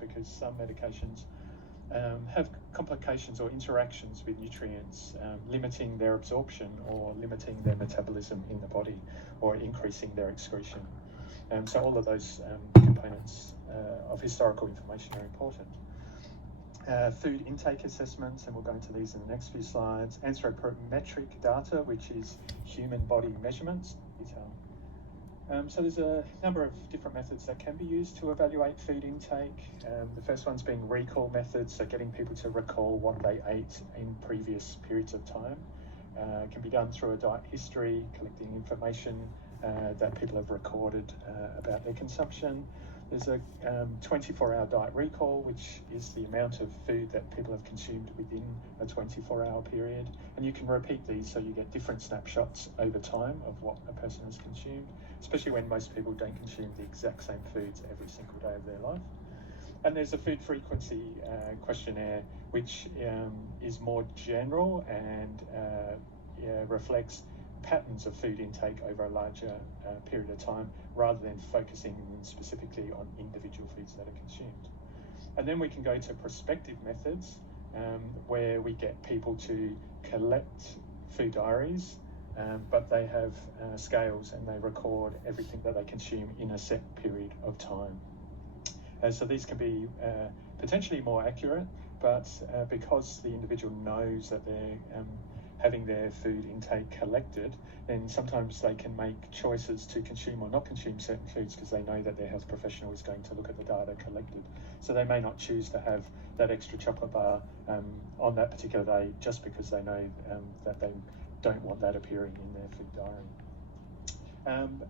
because some medications have complications or interactions with nutrients, limiting their absorption or limiting their metabolism in the body or increasing their excretion. So all of those components of historical information are important. Food intake assessments, and we'll go into these in the next few slides. Anthropometric data, which is human body measurements. So there's a number of different methods that can be used to evaluate food intake. The first one's being recall methods, so getting people to recall what they ate in previous periods of time. It can be done through a diet history, collecting information that people have recorded about their consumption. There's a 24-hour diet recall, which is the amount of food that people have consumed within a 24-hour period. And you can repeat these so you get different snapshots over time of what a person has consumed, especially when most people don't consume the exact same foods every single day of their life. And there's a food frequency questionnaire, which is more general and reflects patterns of food intake over a larger period of time, rather than focusing specifically on individual foods that are consumed. And then we can go to prospective methods, where we get people to collect food diaries, but they have scales and they record everything that they consume in a set period of time. So these can be potentially more accurate, but because the individual knows that they're having their food intake collected, then sometimes they can make choices to consume or not consume certain foods because they know that their health professional is going to look at the data collected. So they may not choose to have that extra chocolate bar on that particular day just because they know that they don't want that appearing in their food diary.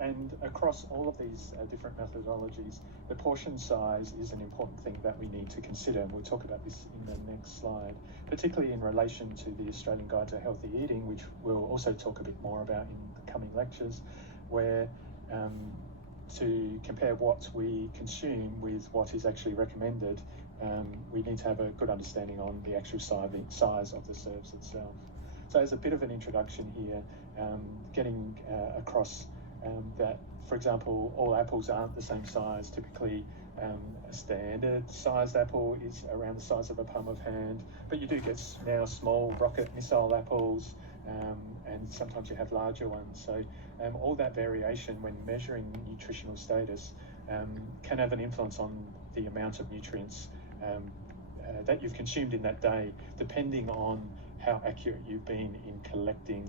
And across all of these different methodologies, the portion size is an important thing that we need to consider, and we'll talk about this in the next slide, particularly in relation to the Australian Guide to Healthy Eating, which we'll also talk a bit more about in the coming lectures, where to compare what we consume with what is actually recommended, we need to have a good understanding on the actual size of the serves itself. So as a bit of an introduction here, getting across that, for example, all apples aren't the same size. Typically, a standard sized apple is around the size of a palm of hand, but you do get now small rocket missile apples, and sometimes you have larger ones. So all that variation when measuring nutritional status can have an influence on the amount of nutrients that you've consumed in that day, depending on how accurate you've been in collecting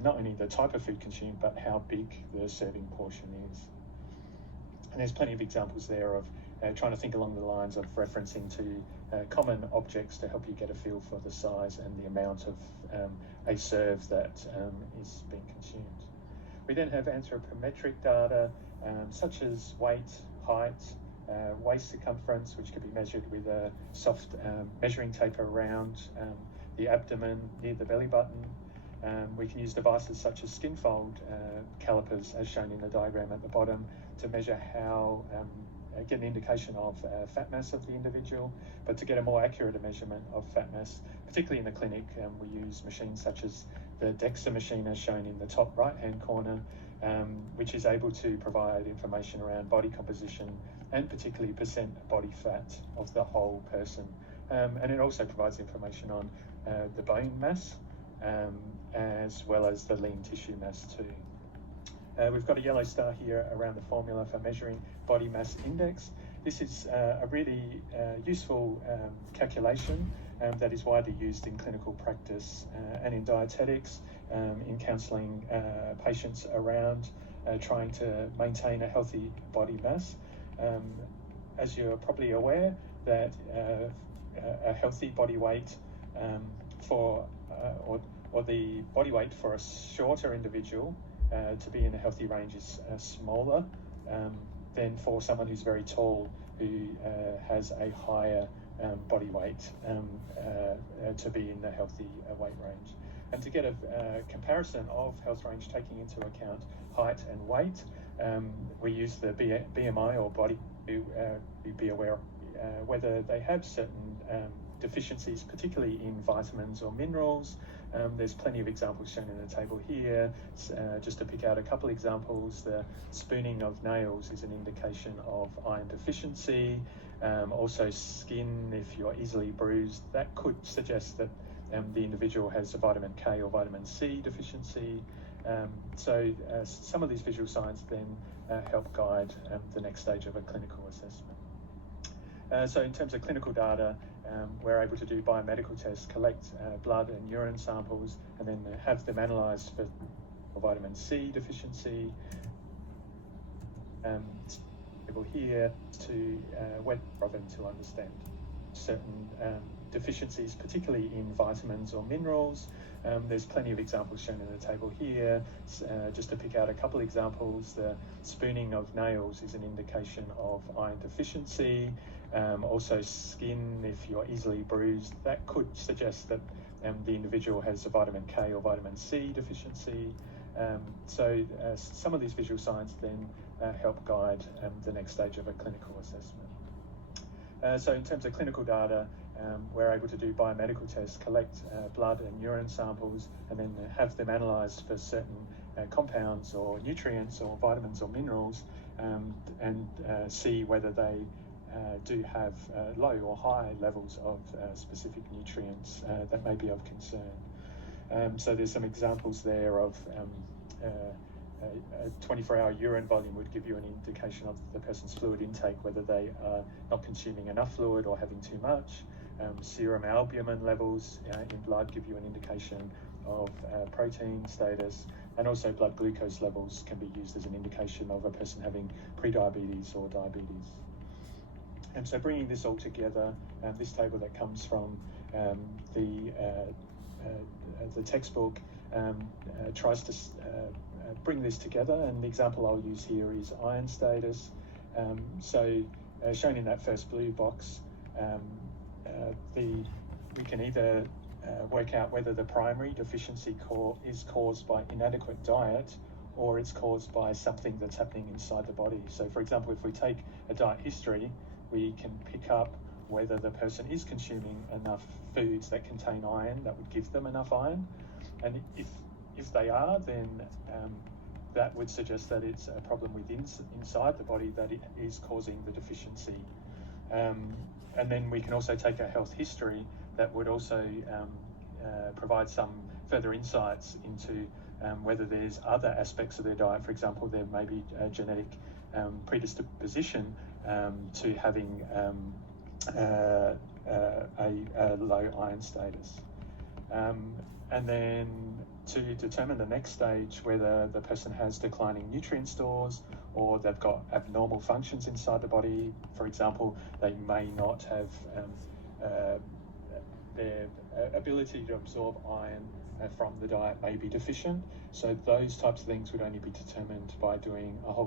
not only the type of food consumed, but how big the serving portion is. And there's plenty of examples there of trying to think along the lines of referencing to common objects to help you get a feel for the size and the amount of a serve that is being consumed. We then have anthropometric data such as weight, height, waist circumference, which can be measured with a soft measuring tape around the abdomen near the belly button. We can use devices such as skin fold calipers, as shown in the diagram at the bottom, to measure how, get an indication of fat mass of the individual. But to get a more accurate measurement of fat mass, particularly in the clinic, we use machines such as the DEXA machine, as shown in the top right-hand corner, which is able to provide information around body composition and particularly percent body fat of the whole person. And it also provides information on the bone mass, as well as the lean tissue mass too. We've got a yellow star here around the formula for measuring body mass index. This is a really useful calculation that is widely used in clinical practice and in dietetics, in counselling patients around trying to maintain a healthy body mass. As you're probably aware, that a healthy body weight or the body weight for a shorter individual to be in a healthy range is smaller than for someone who's very tall, who has a higher body weight to be in the healthy weight range. And to get a comparison of health range taking into account height and weight, we use the BMI or body to be aware whether they have certain deficiencies, particularly in vitamins or minerals. There's plenty of examples shown in the table here. Just to pick out a couple examples, the spooning of nails is an indication of iron deficiency. Also skin, if you're easily bruised, that could suggest that the individual has a vitamin K or vitamin C deficiency. So some of these visual signs then help guide the next stage of a clinical assessment. So in terms of clinical data, we're able to do biomedical tests, collect blood and urine samples, and then have them analysed for vitamin C deficiency. People here to whether them to understand certain deficiencies, particularly in vitamins or minerals. There's plenty of examples shown in the table here. Just to pick out a couple examples, the spooning of nails is an indication of iron deficiency. Also skin, if you're easily bruised, that could suggest that the individual has a vitamin K or vitamin C deficiency. So some of these visual signs then help guide the next stage of a clinical assessment. So in terms of clinical data, we're able to do biomedical tests, collect blood and urine samples, and then have them analysed for certain compounds or nutrients or vitamins or minerals, and see whether they do have low or high levels of specific nutrients that may be of concern. So there's some examples there of a 24-hour urine volume would give you an indication of the person's fluid intake, whether they are not consuming enough fluid or having too much. Serum albumin levels in blood give you an indication of protein status, and also blood glucose levels can be used as an indication of a person having prediabetes or diabetes. And so bringing this all together, this table that comes from the textbook tries to bring this together, and the example I'll use here is iron status. So shown in that first blue box, we can either work out whether the primary deficiency is caused by inadequate diet, or it's caused by something that's happening inside the body. So for example, if we take a diet history, we can pick up whether the person is consuming enough foods that contain iron that would give them enough iron, and if they are, then that would suggest that it's a problem inside the body that it is causing the deficiency. And then we can also take a health history that would also provide some further insights into whether there's other aspects of their diet. For example, there may be a genetic predisposition to having a low iron status. And then to determine the next stage, whether the person has declining nutrient stores or they've got abnormal functions inside the body. For example, they may not have their ability to absorb iron from the diet may be deficient. So those types of things would only be determined by doing a whole